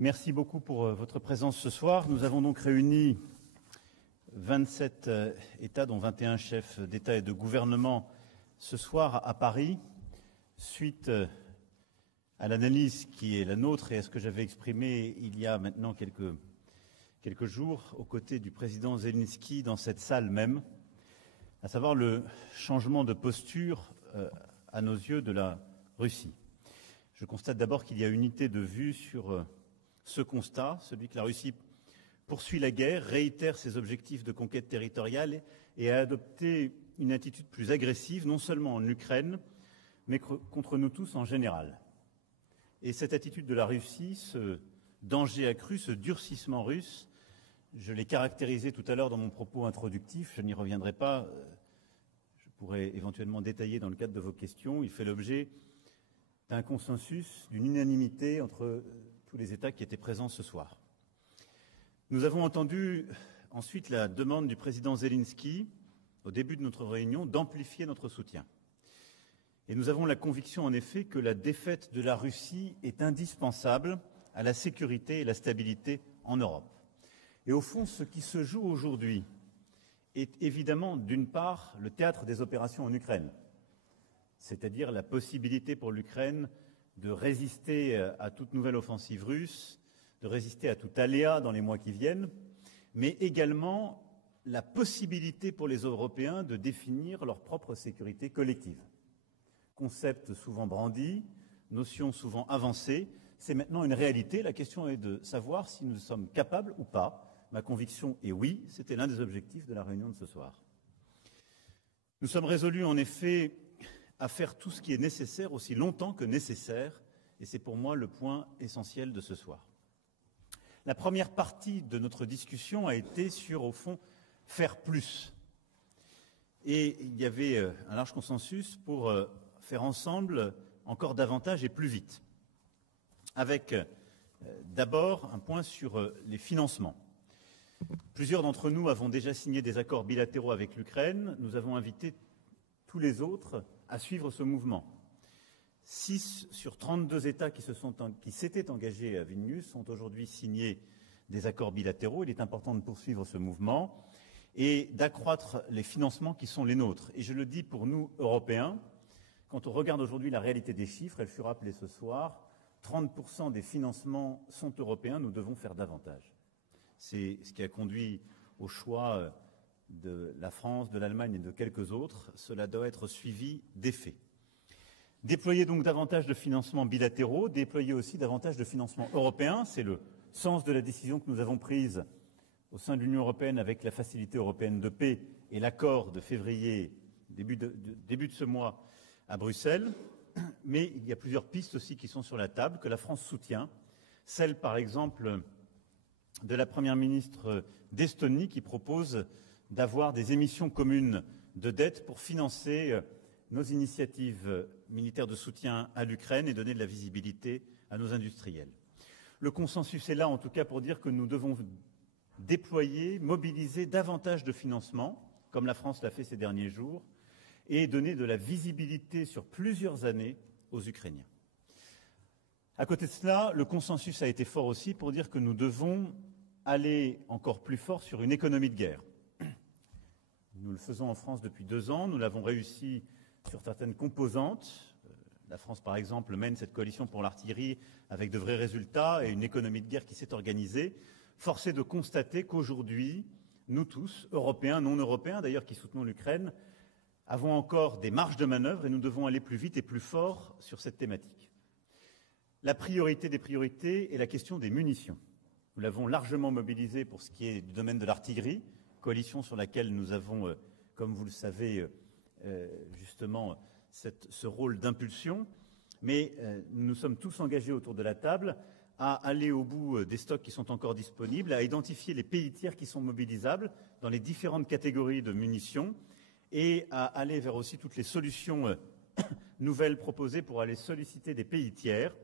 Merci beaucoup pour votre présence ce soir. Nous avons donc réuni 27 États, dont 21 chefs d'État et de gouvernement, ce soir à Paris, suite à l'analyse qui est la nôtre et à ce que j'avais exprimé il y a maintenant quelques jours aux côtés du président Zelensky dans cette salle même, à savoir le changement de posture à nos yeux de la Russie. Je constate d'abord qu'il y a unité de vue sur ce constat, celui que la Russie poursuit la guerre, réitère ses objectifs de conquête territoriale et a adopté une attitude plus agressive, non seulement en Ukraine, mais contre nous tous en général. Et cette attitude de la Russie, ce danger accru, ce durcissement russe, je l'ai caractérisé tout à l'heure dans mon propos introductif, je n'y reviendrai pas, je pourrais éventuellement détailler dans le cadre de vos questions. Il fait l'objet d'un consensus, d'une unanimité entre tous les États qui étaient présents ce soir. Nous avons entendu ensuite la demande du président Zelensky, au début de notre réunion, d'amplifier notre soutien. Et nous avons la conviction, en effet, que la défaite de la Russie est indispensable à la sécurité et la stabilité en Europe. Et au fond, ce qui se joue aujourd'hui est évidemment, d'une part, le théâtre des opérations en Ukraine, c'est-à-dire la possibilité pour l'Ukraine de résister à toute nouvelle offensive russe, de résister à tout aléa dans les mois qui viennent, mais également la possibilité pour les Européens de définir leur propre sécurité collective. Concept souvent brandi, notion souvent avancée, c'est maintenant une réalité. La question est de savoir si nous sommes capables ou pas. Ma conviction est oui, c'était l'un des objectifs de la réunion de ce soir. Nous sommes résolus en effet à faire tout ce qui est nécessaire aussi longtemps que nécessaire, et c'est pour moi le point essentiel de ce soir. La première partie de notre discussion a été sur, au fond, faire plus. Et il y avait un large consensus pour faire ensemble encore davantage et plus vite. Avec d'abord un point sur les financements. Plusieurs d'entre nous avons déjà signé des accords bilatéraux avec l'Ukraine. Nous avons invité tous les autres à suivre ce mouvement. 6 sur 32 États qui s'étaient engagés à Vilnius ont aujourd'hui signé des accords bilatéraux. Il est important de poursuivre ce mouvement et d'accroître les financements qui sont les nôtres. Et je le dis pour nous, Européens, quand on regarde aujourd'hui la réalité des chiffres, elle fut rappelée ce soir, 30% des financements sont européens, nous devons faire davantage. C'est ce qui a conduit au choix de la France, de l'Allemagne et de quelques autres. Cela doit être suivi d'effets. Déployer donc davantage de financements bilatéraux, déployer aussi davantage de financements européens, c'est le sens de la décision que nous avons prise au sein de l'Union européenne avec la Facilité européenne de paix et l'accord de février, début de ce mois à Bruxelles. Mais il y a plusieurs pistes aussi qui sont sur la table, que la France soutient. Celle, par exemple, de la Première ministre d'Estonie qui propose d'avoir des émissions communes de dette pour financer nos initiatives militaires de soutien à l'Ukraine et donner de la visibilité à nos industriels. Le consensus est là, en tout cas, pour dire que nous devons déployer, mobiliser davantage de financement, comme la France l'a fait ces derniers jours, et donner de la visibilité sur plusieurs années aux Ukrainiens. À côté de cela, le consensus a été fort aussi pour dire que nous devons aller encore plus fort sur une économie de guerre. Nous le faisons en France depuis 2 ans, nous l'avons réussi sur certaines composantes. La France, par exemple, mène cette coalition pour l'artillerie avec de vrais résultats et une économie de guerre qui s'est organisée. Force est de constater qu'aujourd'hui, nous tous, Européens, non Européens d'ailleurs, qui soutenons l'Ukraine, avons encore des marges de manœuvre et nous devons aller plus vite et plus fort sur cette thématique. La priorité des priorités est la question des munitions. Nous l'avons largement mobilisée pour ce qui est du domaine de l'artillerie, coalition sur laquelle nous avons, comme vous le savez, justement ce rôle d'impulsion. Mais nous nous sommes tous engagés autour de la table à aller au bout des stocks qui sont encore disponibles, à identifier les pays tiers qui sont mobilisables dans les différentes catégories de munitions et à aller vers aussi toutes les solutions nouvelles proposées pour aller solliciter des pays tiers,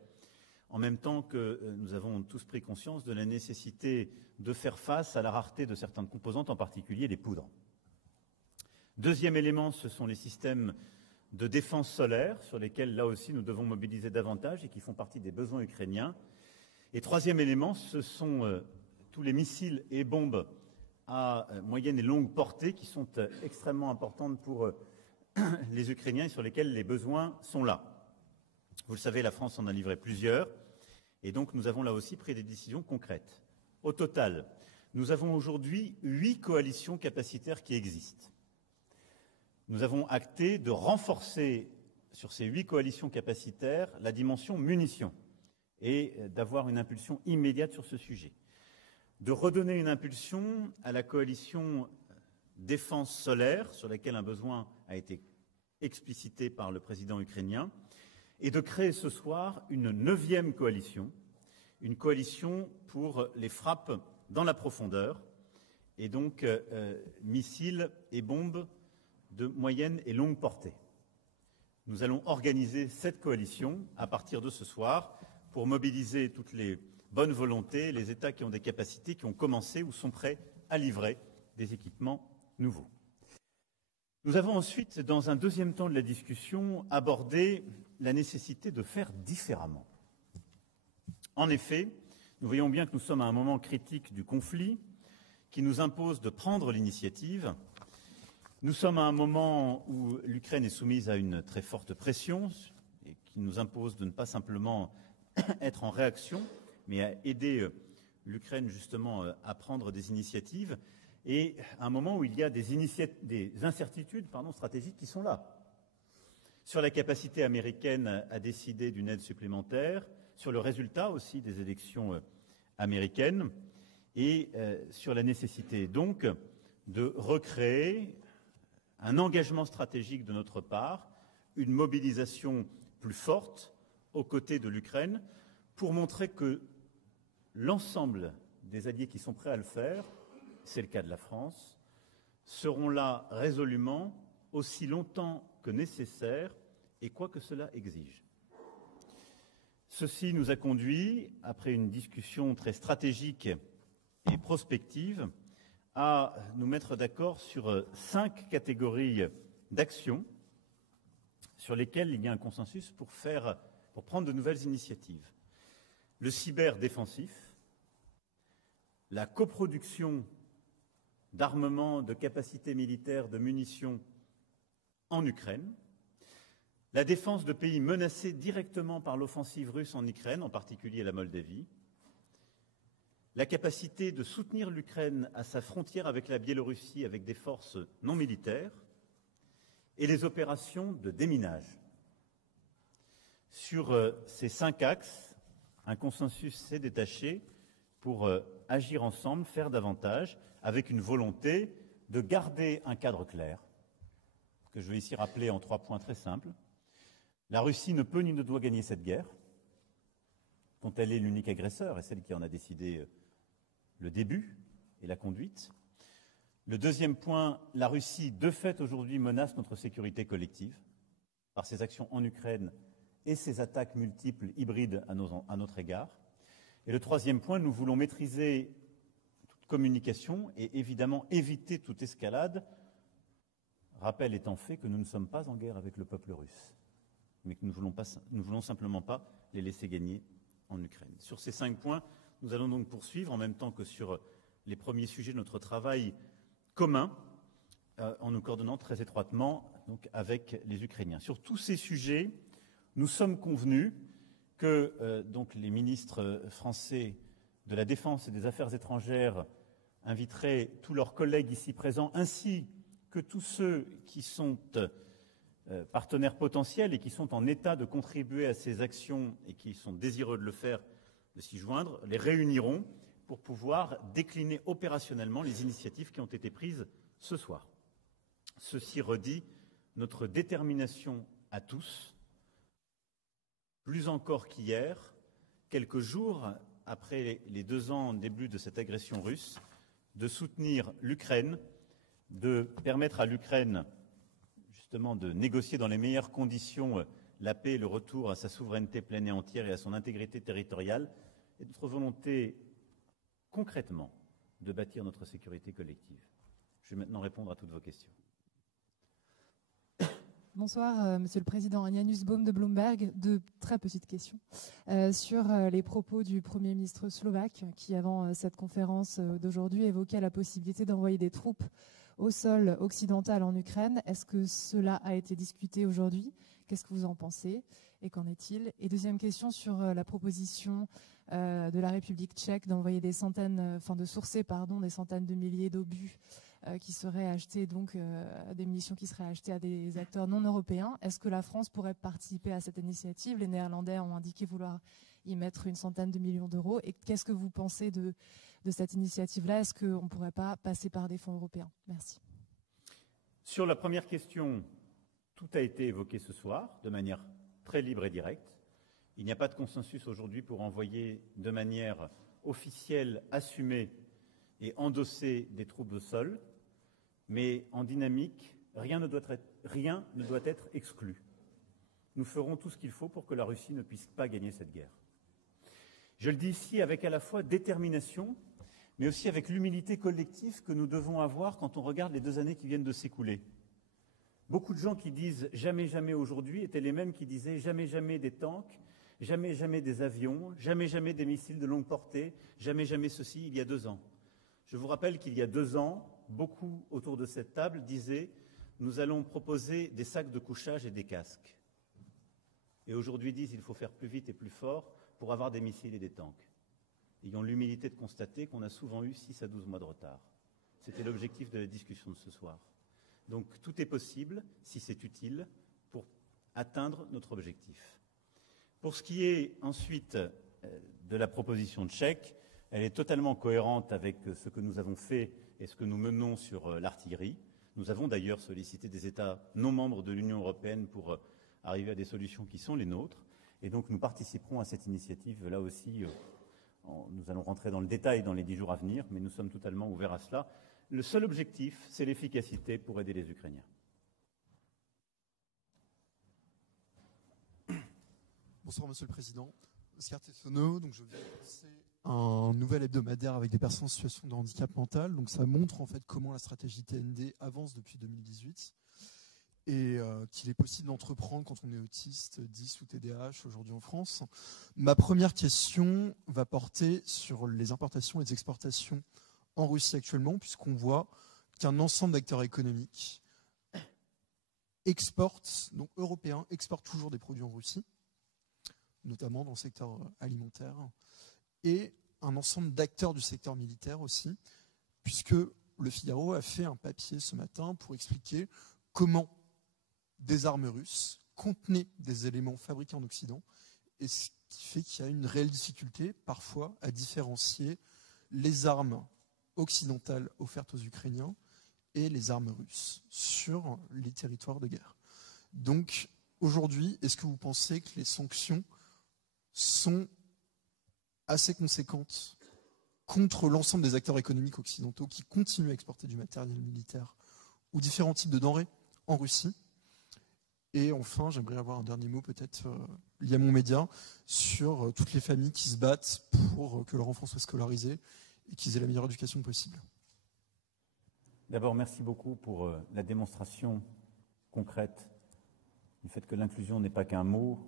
en même temps que nous avons tous pris conscience de la nécessité de faire face à la rareté de certaines composantes, en particulier les poudres. Deuxième élément, ce sont les systèmes de défense solaire, sur lesquels là aussi nous devons mobiliser davantage et qui font partie des besoins ukrainiens. Et troisième élément, ce sont tous les missiles et bombes à moyenne et longue portée qui sont extrêmement importantes pour les Ukrainiens et sur lesquels les besoins sont là. Vous le savez, la France en a livré plusieurs et donc nous avons là aussi pris des décisions concrètes. Au total, nous avons aujourd'hui 8 coalitions capacitaires qui existent. Nous avons acté de renforcer sur ces 8 coalitions capacitaires la dimension munitions et d'avoir une impulsion immédiate sur ce sujet. De redonner une impulsion à la coalition défense solaire, sur laquelle un besoin a été explicité par le président ukrainien, et de créer ce soir une 9e coalition, une coalition pour les frappes dans la profondeur, et donc missiles et bombes de moyenne et longue portée. Nous allons organiser cette coalition à partir de ce soir pour mobiliser toutes les bonnes volontés, les États qui ont des capacités, qui ont commencé ou sont prêts à livrer des équipements nouveaux. Nous avons ensuite, dans un deuxième temps de la discussion, abordé la nécessité de faire différemment. En effet, nous voyons bien que nous sommes à un moment critique du conflit qui nous impose de prendre l'initiative. Nous sommes à un moment où l'Ukraine est soumise à une très forte pression et qui nous impose de ne pas simplement être en réaction, mais à aider l'Ukraine justement à prendre des initiatives, et à un moment où il y a des incertitudes stratégiques qui sont là. Sur la capacité américaine à décider d'une aide supplémentaire, sur le résultat aussi des élections américaines, et sur la nécessité donc de recréer un engagement stratégique de notre part, une mobilisation plus forte aux côtés de l'Ukraine, pour montrer que l'ensemble des alliés qui sont prêts à le faire, c'est le cas de la France, seront là résolument aussi longtemps que nécessaire et quoi que cela exige. Ceci nous a conduit, après une discussion très stratégique et prospective, à nous mettre d'accord sur 5 catégories d'actions sur lesquelles il y a un consensus pour prendre de nouvelles initiatives. Le cyberdéfensif, la coproduction d'armements, de capacités militaires, de munitions en Ukraine, la défense de pays menacés directement par l'offensive russe en Ukraine, en particulier la Moldavie, la capacité de soutenir l'Ukraine à sa frontière avec la Biélorussie avec des forces non militaires, et les opérations de déminage. Sur ces 5 axes, un consensus s'est détaché pour agir ensemble, faire davantage, avec une volonté de garder un cadre clair, que je vais ici rappeler en 3 points très simples. La Russie ne peut ni ne doit gagner cette guerre, dont elle est l'unique agresseur et celle qui en a décidé le début et la conduite. Le deuxième point, la Russie, de fait, aujourd'hui menace notre sécurité collective par ses actions en Ukraine et ses attaques multiples hybrides à notre égard. Et le troisième point, nous voulons maîtriser toute communication et évidemment éviter toute escalade, rappel étant fait que nous ne sommes pas en guerre avec le peuple russe, mais que nous ne voulons simplement pas les laisser gagner en Ukraine. Sur ces 5 points, nous allons donc poursuivre, en même temps que sur les premiers sujets de notre travail commun, en nous coordonnant très étroitement donc, avec les Ukrainiens. Sur tous ces sujets, nous sommes convenus que donc, les ministres français de la Défense et des Affaires étrangères inviteraient tous leurs collègues ici présents, ainsi que tous ceux qui sont partenaires potentiels et qui sont en état de contribuer à ces actions et qui sont désireux de le faire, de s'y joindre, les réuniront pour pouvoir décliner opérationnellement les initiatives qui ont été prises ce soir. Ceci redit notre détermination à tous, plus encore qu'hier, quelques jours après les 2 ans début de cette agression russe, de soutenir l'Ukraine, de permettre à l'Ukraine justement de négocier dans les meilleures conditions la paix et le retour à sa souveraineté pleine et entière et à son intégrité territoriale, et notre volonté concrètement de bâtir notre sécurité collective. Je vais maintenant répondre à toutes vos questions. Bonsoir, Monsieur le Président. Janus Baum de Bloomberg. Deux très petites questions sur les propos du Premier ministre slovaque qui, avant cette conférence d'aujourd'hui, évoquait la possibilité d'envoyer des troupes au sol occidental en Ukraine. Est-ce que cela a été discuté aujourd'hui? Qu'est-ce que vous en pensez et qu'en est-il? Et deuxième question sur la proposition de la République tchèque d'envoyer des centaines, de sourcer des centaines de milliers d'obus qui seraient achetés, donc des munitions qui seraient achetées à des acteurs non européens. Est-ce que la France pourrait participer à cette initiative? Les Néerlandais ont indiqué vouloir y mettre une centaine de millions d'euros. Et qu'est-ce que vous pensez de cette initiative-là? Est-ce qu'on ne pourrait pas passer par des fonds européens? Merci. Sur la première question, tout a été évoqué ce soir de manière très libre et directe. Il n'y a pas de consensus aujourd'hui pour envoyer de manière officielle, assumée et endosser des troupes au sol. Mais en dynamique, rien ne doit être exclu. Nous ferons tout ce qu'il faut pour que la Russie ne puisse pas gagner cette guerre. Je le dis ici avec à la fois détermination, mais aussi avec l'humilité collective que nous devons avoir quand on regarde les 2 années qui viennent de s'écouler. Beaucoup de gens qui disent « jamais, jamais aujourd'hui » étaient les mêmes qui disaient « jamais, jamais des tanks », « jamais, jamais des avions », « jamais, jamais des missiles de longue portée », « jamais, jamais ceci » il y a 2 ans. Je vous rappelle qu'il y a 2 ans, beaucoup autour de cette table disaient « nous allons proposer des sacs de couchage et des casques ». Et aujourd'hui disent « il faut faire plus vite et plus fort pour avoir des missiles et des tanks ». Ayons l'humilité de constater qu'on a souvent eu 6 à 12 mois de retard. C'était l'objectif de la discussion de ce soir. Donc tout est possible, si c'est utile, pour atteindre notre objectif. Pour ce qui est ensuite de la proposition tchèque, elle est totalement cohérente avec ce que nous avons fait et ce que nous menons sur l'artillerie. Nous avons d'ailleurs sollicité des États non membres de l'Union européenne pour arriver à des solutions qui sont les nôtres. Et donc nous participerons à cette initiative là aussi. Nous allons rentrer dans le détail dans les 10 jours à venir, mais nous sommes totalement ouverts à cela. Le seul objectif, c'est l'efficacité pour aider les Ukrainiens. Bonsoir Monsieur le Président. Oscar Tessonneau, donc je viens de lancer un nouvel hebdomadaire avec des personnes en situation de handicap mental. Donc ça montre en fait comment la stratégie TND avance depuis 2018 et qu'il est possible d'entreprendre quand on est autiste, 10 ou TDAH aujourd'hui en France. Ma première question va porter sur les importations et les exportations en Russie actuellement, puisqu'on voit qu'un ensemble d'acteurs économiques exportent, donc européens, exportent toujours des produits en Russie, notamment dans le secteur alimentaire, et un ensemble d'acteurs du secteur militaire aussi, puisque Le Figaro a fait un papier ce matin pour expliquer comment des armes russes contenaient des éléments fabriqués en Occident, et ce qui fait qu'il y a une réelle difficulté parfois à différencier les armes occidentales offertes aux Ukrainiens et les armes russes sur les territoires de guerre. Donc aujourd'hui, est-ce que vous pensez que les sanctions sont assez conséquentes contre l'ensemble des acteurs économiques occidentaux qui continuent à exporter du matériel militaire ou différents types de denrées en Russie? Et enfin, j'aimerais avoir un dernier mot peut-être lié à mon média sur toutes les familles qui se battent pour que leurs enfants soient scolarisés et qu'ils aient la meilleure éducation possible. D'abord, merci beaucoup pour la démonstration concrète du fait que l'inclusion n'est pas qu'un mot,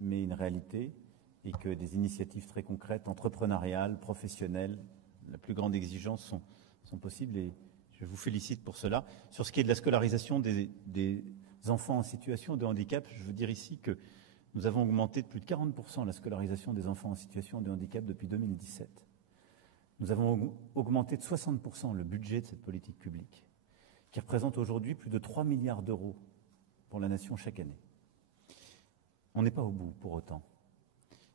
mais une réalité, et que des initiatives très concrètes, entrepreneuriales, professionnelles, la plus grande exigence sont possibles, et je vous félicite pour cela. Sur ce qui est de la scolarisation des enfants en situation de handicap, je veux dire ici que nous avons augmenté de plus de 40% la scolarisation des enfants en situation de handicap depuis 2017. Nous avons augmenté de 60% le budget de cette politique publique, qui représente aujourd'hui plus de 3 milliards d'euros pour la nation chaque année. On n'est pas au bout pour autant.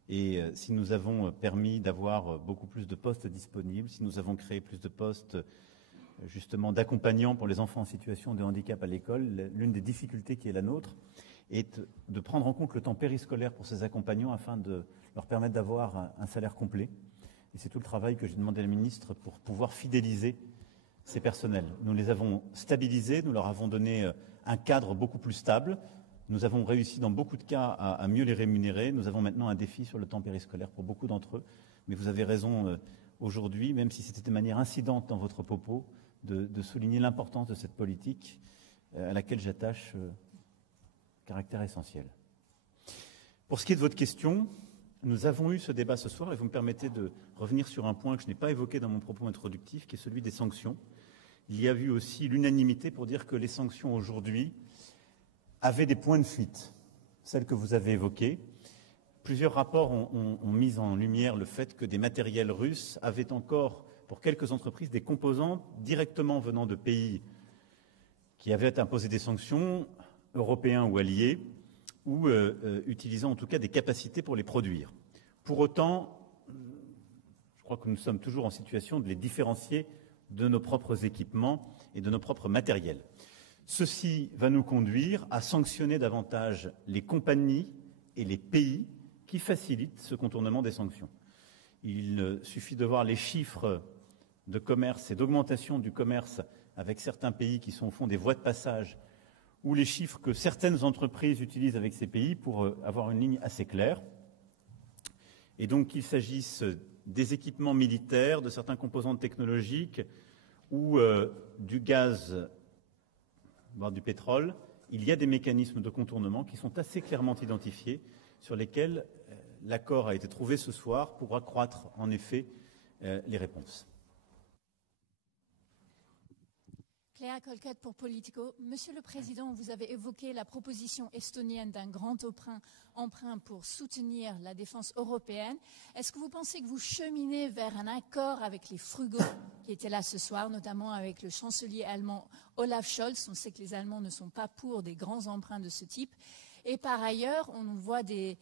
Et si nous avons permis d'avoir beaucoup plus de postes disponibles, si nous avons créé plus de postes justement d'accompagnants pour les enfants en situation de handicap à l'école, l'une des difficultés qui est la nôtre est de prendre en compte le temps périscolaire pour ces accompagnants afin de leur permettre d'avoir un salaire complet. Et c'est tout le travail que j'ai demandé à la ministre pour pouvoir fidéliser ces personnels. Nous les avons stabilisés, nous leur avons donné un cadre beaucoup plus stable. Nous avons réussi dans beaucoup de cas à mieux les rémunérer. Nous avons maintenant un défi sur le temps périscolaire pour beaucoup d'entre eux. Mais vous avez raison aujourd'hui, même si c'était de manière incidente dans votre propos, de souligner l'importance de cette politique à laquelle j'attache caractère essentiel. Pour ce qui est de votre question, nous avons eu ce débat ce soir et vous me permettez de revenir sur un point que je n'ai pas évoqué dans mon propos introductif, qui est celui des sanctions. Il y a eu aussi l'unanimité pour dire que les sanctions aujourd'hui avaient des points de fuite, celles que vous avez évoquées. Plusieurs rapports ont mis en lumière le fait que des matériels russes avaient encore, pour quelques entreprises, des composants directement venant de pays qui avaient imposé des sanctions, européens ou alliés, ou utilisant en tout cas des capacités pour les produire. Pour autant, je crois que nous sommes toujours en situation de les différencier de nos propres équipements et de nos propres matériels. Ceci va nous conduire à sanctionner davantage les compagnies et les pays qui facilitent ce contournement des sanctions. Il suffit de voir les chiffres de commerce et d'augmentation du commerce avec certains pays qui sont au fond des voies de passage, ou les chiffres que certaines entreprises utilisent avec ces pays pour avoir une ligne assez claire. Et donc qu'il s'agisse des équipements militaires, de certains composants technologiques ou du gaz, voire du pétrole, il y a des mécanismes de contournement qui sont assez clairement identifiés, sur lesquels l'accord a été trouvé ce soir pour accroître en effet les réponses. Cléa Colquette pour Politico. Monsieur le Président, vous avez évoqué la proposition estonienne d'un grand emprunt pour soutenir la défense européenne. Est-ce que vous pensez que vous cheminez vers un accord avec les frugaux qui étaient là ce soir, notamment avec le chancelier allemand Olaf Scholz? On sait que les Allemands ne sont pas pour des grands emprunts de ce type. Et par ailleurs, on voit des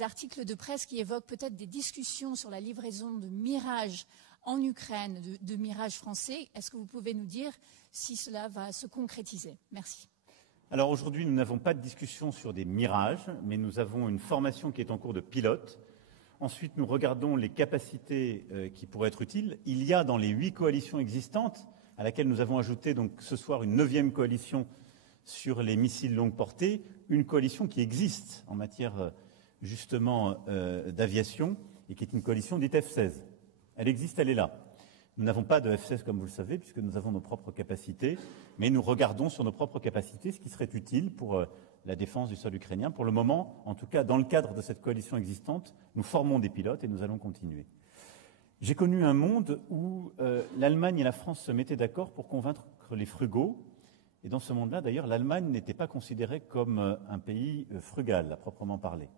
articles de presse qui évoquent peut-être des discussions sur la livraison de Mirage en Ukraine, de Mirage français. Est-ce que vous pouvez nous dire si cela va se concrétiser? Merci. Alors aujourd'hui, nous n'avons pas de discussion sur des Mirages, mais nous avons une formation qui est en cours de pilote. Ensuite, nous regardons les capacités qui pourraient être utiles. Il y a dans les 8 coalitions existantes, à laquelle nous avons ajouté donc ce soir une 9e coalition sur les missiles longue portée, une coalition qui existe en matière justement d'aviation et qui est une coalition dite F-16. Elle existe, elle est là. Nous n'avons pas de F-16 comme vous le savez, puisque nous avons nos propres capacités, mais nous regardons sur nos propres capacités ce qui serait utile pour la défense du sol ukrainien. Pour le moment, en tout cas dans le cadre de cette coalition existante, nous formons des pilotes et nous allons continuer. J'ai connu un monde où l'Allemagne et la France se mettaient d'accord pour convaincre les frugaux. Et dans ce monde-là, d'ailleurs, l'Allemagne n'était pas considérée comme un pays frugal, à proprement parler.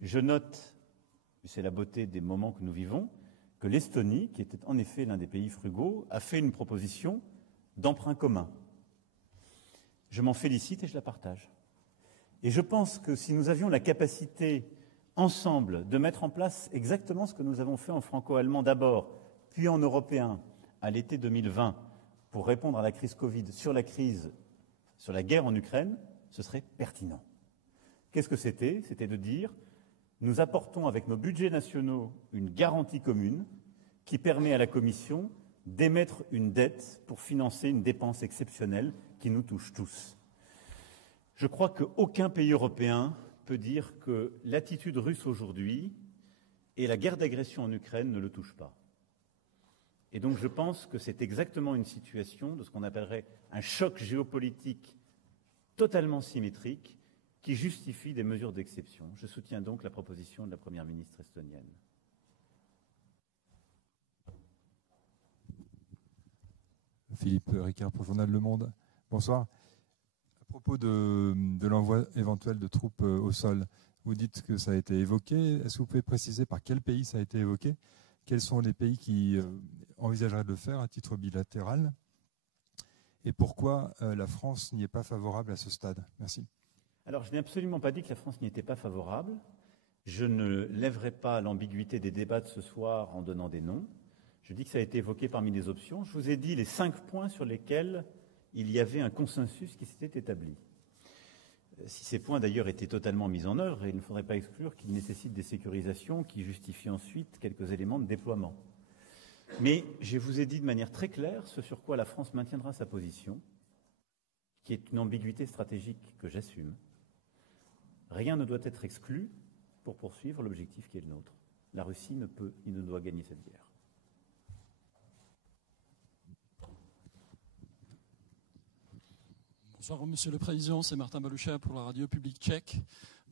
Je note, et c'est la beauté des moments que nous vivons, que l'Estonie, qui était en effet l'un des pays frugaux, a fait une proposition d'emprunt commun. Je m'en félicite et je la partage. Et je pense que si nous avions la capacité, ensemble, de mettre en place exactement ce que nous avons fait en franco-allemand d'abord, puis en européen, à l'été 2020, pour répondre à la crise Covid, sur la guerre en Ukraine, ce serait pertinent. Qu'est-ce que c'était? C'était de dire, nous apportons avec nos budgets nationaux une garantie commune qui permet à la Commission d'émettre une dette pour financer une dépense exceptionnelle qui nous touche tous. Je crois qu'aucun pays européen peut dire que l'attitude russe aujourd'hui et la guerre d'agression en Ukraine ne le touchent pas. Et donc je pense que c'est exactement une situation de ce qu'on appellerait un choc géopolitique totalement symétrique qui justifie des mesures d'exception. Je soutiens donc la proposition de la Première ministre estonienne. Philippe Ricard pour le journal Le Monde. Bonsoir. À propos de l'envoi éventuel de troupes au sol, vous dites que ça a été évoqué. Est-ce que vous pouvez préciser par quel pays ça a été évoqué? Quels sont les pays qui envisageraient de le faire à titre bilatéral? Et pourquoi la France n'y est pas favorable à ce stade? Merci. Alors, je n'ai absolument pas dit que la France n'y était pas favorable. Je ne lèverai pas l'ambiguïté des débats de ce soir en donnant des noms. Je dis que ça a été évoqué parmi les options. Je vous ai dit les 5 points sur lesquels il y avait un consensus qui s'était établi. Si ces points d'ailleurs étaient totalement mis en œuvre, il ne faudrait pas exclure qu'ils nécessitent des sécurisations qui justifient ensuite quelques éléments de déploiement. Mais je vous ai dit de manière très claire ce sur quoi la France maintiendra sa position, qui est une ambiguïté stratégique que j'assume. Rien ne doit être exclu pour poursuivre l'objectif qui est le nôtre. La Russie ne peut et ne doit gagner cette guerre. Bonsoir, Monsieur le Président, c'est Martin Balucha pour la radio publique tchèque.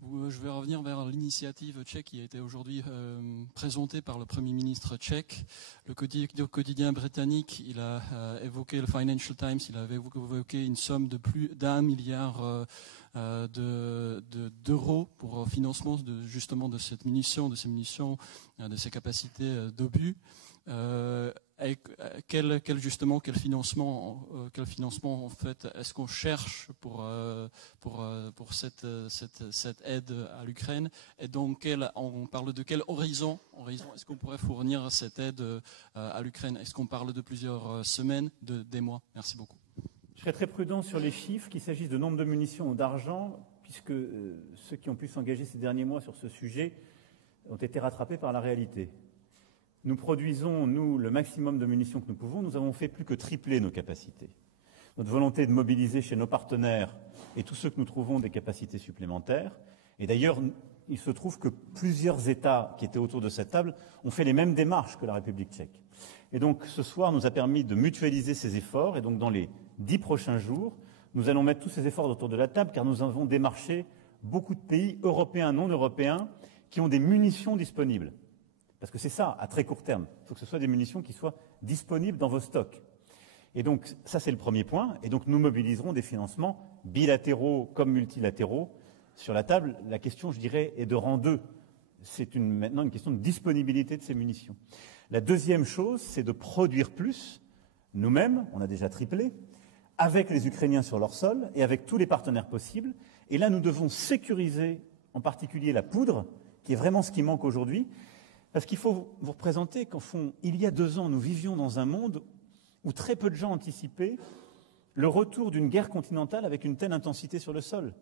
Je vais revenir vers l'initiative tchèque qui a été aujourd'hui présentée par le Premier ministre tchèque. Le quotidien britannique, il a évoqué, le Financial Times, il avait évoqué une somme de plus d'1 milliard d'euros pour financement justement de cette munition, de ces capacités d'obus. Quel financement en fait est-ce qu'on cherche pour cette aide à l'Ukraine, et donc on parle de quel horizon est-ce qu'on pourrait fournir cette aide à l'Ukraine? Est-ce qu'on parle de plusieurs semaines, des mois? Merci beaucoup. Je serais très prudent sur les chiffres, qu'il s'agisse de nombre de munitions ou d'argent, puisque ceux qui ont pu s'engager ces derniers mois sur ce sujet ont été rattrapés par la réalité. Nous produisons, nous, le maximum de munitions que nous pouvons. Nous avons fait plus que tripler nos capacités. Notre volonté de mobiliser chez nos partenaires et tous ceux que nous trouvons des capacités supplémentaires. Et d'ailleurs, il se trouve que plusieurs États qui étaient autour de cette table ont fait les mêmes démarches que la République tchèque. Et donc, ce soir nous a permis de mutualiser ces efforts. Et donc, dans les 10 prochains jours, nous allons mettre tous ces efforts autour de la table, car nous avons démarché beaucoup de pays européens, non européens, qui ont des munitions disponibles. Parce que c'est ça, à très court terme. Il faut que ce soit des munitions qui soient disponibles dans vos stocks. Et donc, ça, c'est le premier point. Et donc, nous mobiliserons des financements bilatéraux comme multilatéraux sur la table. La question, je dirais, est de rang 2. C'est maintenant une question de disponibilité de ces munitions. La deuxième chose, c'est de produire plus, nous-mêmes, on a déjà triplé, avec les Ukrainiens sur leur sol et avec tous les partenaires possibles. Et là, nous devons sécuriser, en particulier la poudre, qui est vraiment ce qui manque aujourd'hui. Parce qu'il faut vous représenter qu'en fond, il y a 2 ans, nous vivions dans un monde où très peu de gens anticipaient le retour d'une guerre continentale avec une telle intensité sur le sol.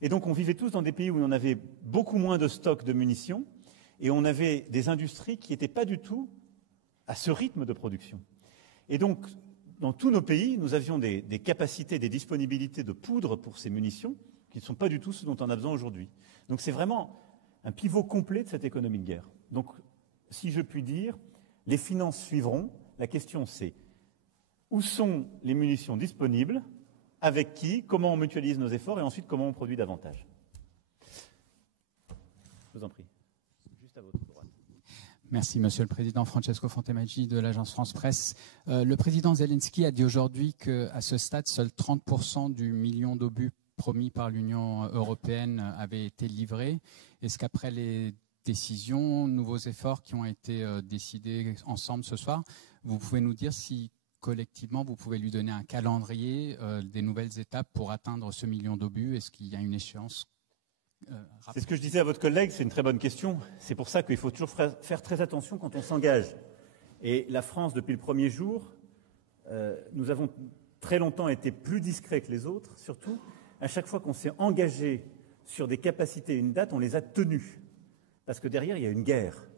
Et donc on vivait tous dans des pays où on avait beaucoup moins de stocks de munitions et on avait des industries qui n'étaient pas du tout à ce rythme de production. Et donc, dans tous nos pays, nous avions des capacités, des disponibilités de poudre pour ces munitions qui ne sont pas du tout ce dont on a besoin aujourd'hui. Donc c'est vraiment un pivot complet de cette économie de guerre. Donc, si je puis dire, les finances suivront. La question, c'est où sont les munitions disponibles, avec qui, comment on mutualise nos efforts et ensuite comment on produit davantage. Je vous en prie. Juste à votre droite. Merci, Monsieur le Président. Francesco Fontemaggi de l'agence France Presse. Le président Zelensky a dit aujourd'hui qu'à ce stade, seuls 30% du million d'obus promis par l'Union européenne avaient été livrés. Est-ce qu'après les décisions, nouveaux efforts qui ont été décidés ensemble ce soir, vous pouvez nous dire si collectivement vous pouvez lui donner un calendrier, des nouvelles étapes pour atteindre ce million d'obus? Est-ce qu'il y a une échéance C'est ce que je disais à votre collègue, c'est une très bonne question. C'est pour ça qu'il faut toujours faire très attention quand on s'engage. Et la France, depuis le premier jour, nous avons très longtemps été plus discrets que les autres, surtout. À chaque fois qu'on s'est engagé sur des capacités et une date, on les a tenues. Parce que derrière, il y a une guerre.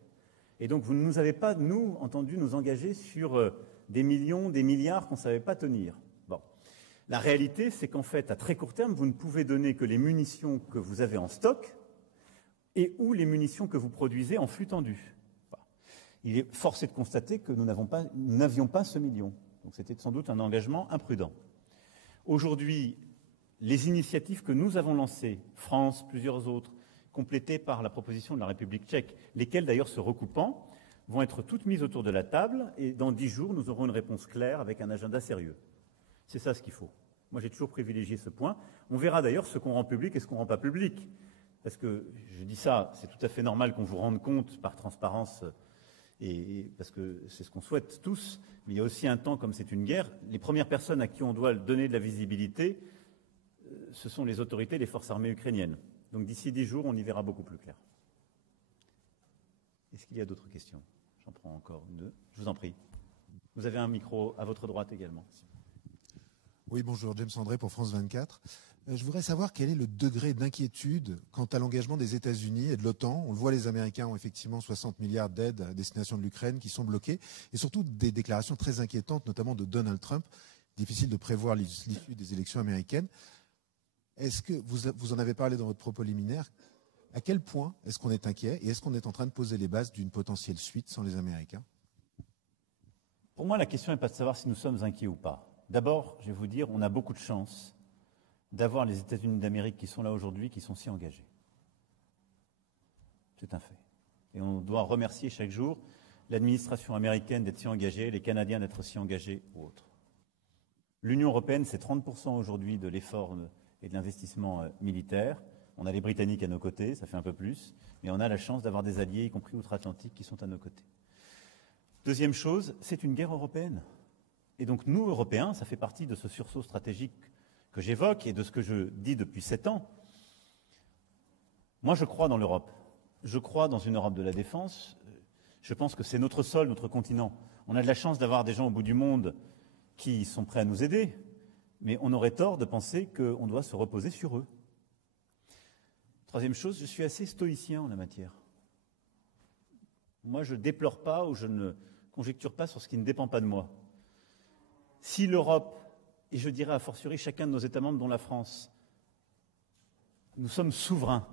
Et donc, vous ne nous avez pas, nous, entendu nous engager sur des millions, des milliards qu'on ne savait pas tenir. Bon. La réalité, c'est qu'en fait, à très court terme, vous ne pouvez donner que les munitions que vous avez en stock et ou les munitions que vous produisez en flux tendu. Bon. Il est forcé de constater que nous n'avions pas ce million. Donc, c'était sans doute un engagement imprudent. Aujourd'hui, les initiatives que nous avons lancées, France, plusieurs autres, complétées par la proposition de la République tchèque, lesquelles d'ailleurs se recoupant, vont être toutes mises autour de la table et dans 10 jours, nous aurons une réponse claire avec un agenda sérieux. C'est ça ce qu'il faut. Moi, j'ai toujours privilégié ce point. On verra d'ailleurs ce qu'on rend public et ce qu'on ne rend pas public. Parce que, je dis ça, c'est tout à fait normal qu'on vous rende compte par transparence, et parce que c'est ce qu'on souhaite tous, mais il y a aussi un temps, comme c'est une guerre, les premières personnes à qui on doit donner de la visibilité, ce sont les autorités, les forces armées ukrainiennes. Donc d'ici 10 jours, on y verra beaucoup plus clair. Est-ce qu'il y a d'autres questions? J'en prends encore 2. Je vous en prie. Vous avez un micro à votre droite également. Oui, bonjour, James André pour France 24. Je voudrais savoir quel est le degré d'inquiétude quant à l'engagement des États-Unis et de l'OTAN. On le voit, les Américains ont effectivement 60 milliards d'aides à destination de l'Ukraine qui sont bloquées, et surtout des déclarations très inquiétantes, notamment de Donald Trump. Difficile de prévoir l'issue des élections américaines. Est-ce que vous en avez parlé dans votre propos liminaire? À quel point est-ce qu'on est inquiet et est-ce qu'on est en train de poser les bases d'une potentielle suite sans les Américains? Pour moi, la question n'est pas de savoir si nous sommes inquiets ou pas. D'abord, je vais vous dire, on a beaucoup de chance d'avoir les États-Unis d'Amérique qui sont là aujourd'hui, qui sont si engagés. C'est un fait. Et on doit remercier chaque jour l'administration américaine d'être si engagée, les Canadiens d'être si engagés ou autres. L'Union européenne, c'est 30% aujourd'hui de l'effort et de l'investissement militaire. On a les Britanniques à nos côtés, ça fait un peu plus, mais on a la chance d'avoir des alliés, y compris outre-Atlantique, qui sont à nos côtés. Deuxième chose, c'est une guerre européenne. Et donc nous, Européens, ça fait partie de ce sursaut stratégique que j'évoque et de ce que je dis depuis 7 ans. Moi, je crois dans l'Europe. Je crois dans une Europe de la défense. Je pense que c'est notre sol, notre continent. On a de la chance d'avoir des gens au bout du monde qui sont prêts à nous aider, mais on aurait tort de penser qu'on doit se reposer sur eux. Troisième chose, je suis assez stoïcien en la matière. Moi, je ne déplore pas ou je ne conjecture pas sur ce qui ne dépend pas de moi. Si l'Europe, et je dirais a fortiori chacun de nos États membres, dont la France, nous sommes souverains,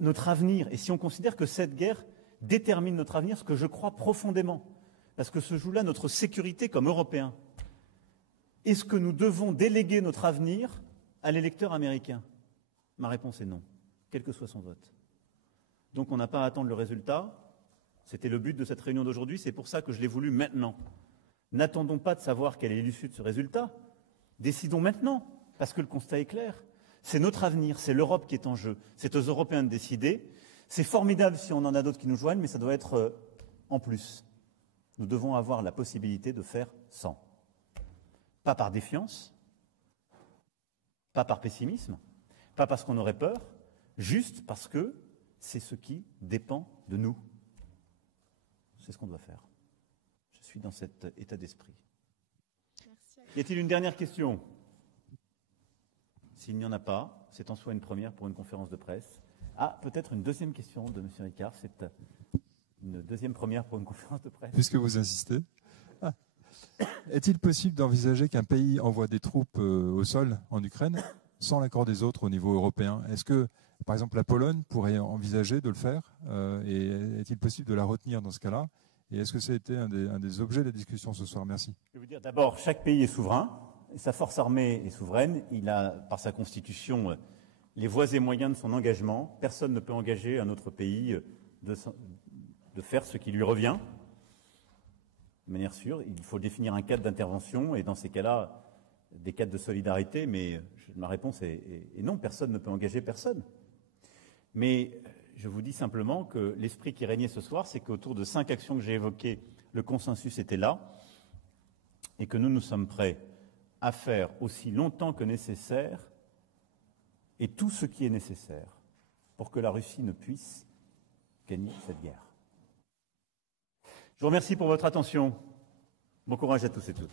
notre avenir, et si on considère que cette guerre détermine notre avenir, ce que je crois profondément, parce que se joue là notre sécurité comme Européens, est-ce que nous devons déléguer notre avenir à l'électeur américain? Ma réponse est non, quel que soit son vote. Donc on n'a pas à attendre le résultat. C'était le but de cette réunion d'aujourd'hui, c'est pour ça que je l'ai voulu maintenant. N'attendons pas de savoir quelle est l'issue de ce résultat. Décidons maintenant, parce que le constat est clair. C'est notre avenir, c'est l'Europe qui est en jeu. C'est aux Européens de décider. C'est formidable si on en a d'autres qui nous joignent, mais ça doit être en plus. Nous devons avoir la possibilité de faire sans. Pas par défiance, pas par pessimisme, pas parce qu'on aurait peur, juste parce que c'est ce qui dépend de nous. C'est ce qu'on doit faire. Je suis dans cet état d'esprit. Y a-t-il une dernière question? S'il n'y en a pas, c'est en soi une première pour une conférence de presse. Ah, peut-être une deuxième question de M. Ricard. C'est une deuxième première pour une conférence de presse. Puisque vous insistez. Est-il possible d'envisager qu'un pays envoie des troupes au sol en Ukraine sans l'accord des autres au niveau européen? Est-ce que, par exemple, la Pologne pourrait envisager de le faire? Et est-il possible de la retenir dans ce cas-là? Et est-ce que ça a été un des objets de la discussion ce soir? Merci. Je vais vous dire, d'abord, chaque pays est souverain. Et sa force armée est souveraine. Il a, par sa constitution, les voies et moyens de son engagement. Personne ne peut engager un autre pays de faire ce qui lui revient. De manière sûre, il faut définir un cadre d'intervention et dans ces cas-là, des cadres de solidarité, mais ma réponse est non, personne ne peut engager personne. Mais je vous dis simplement que l'esprit qui régnait ce soir, c'est qu'autour de 5 actions que j'ai évoquées, le consensus était là et que nous sommes prêts à faire aussi longtemps que nécessaire et tout ce qui est nécessaire pour que la Russie ne puisse gagner cette guerre. Je vous remercie pour votre attention. Bon courage à tous et toutes.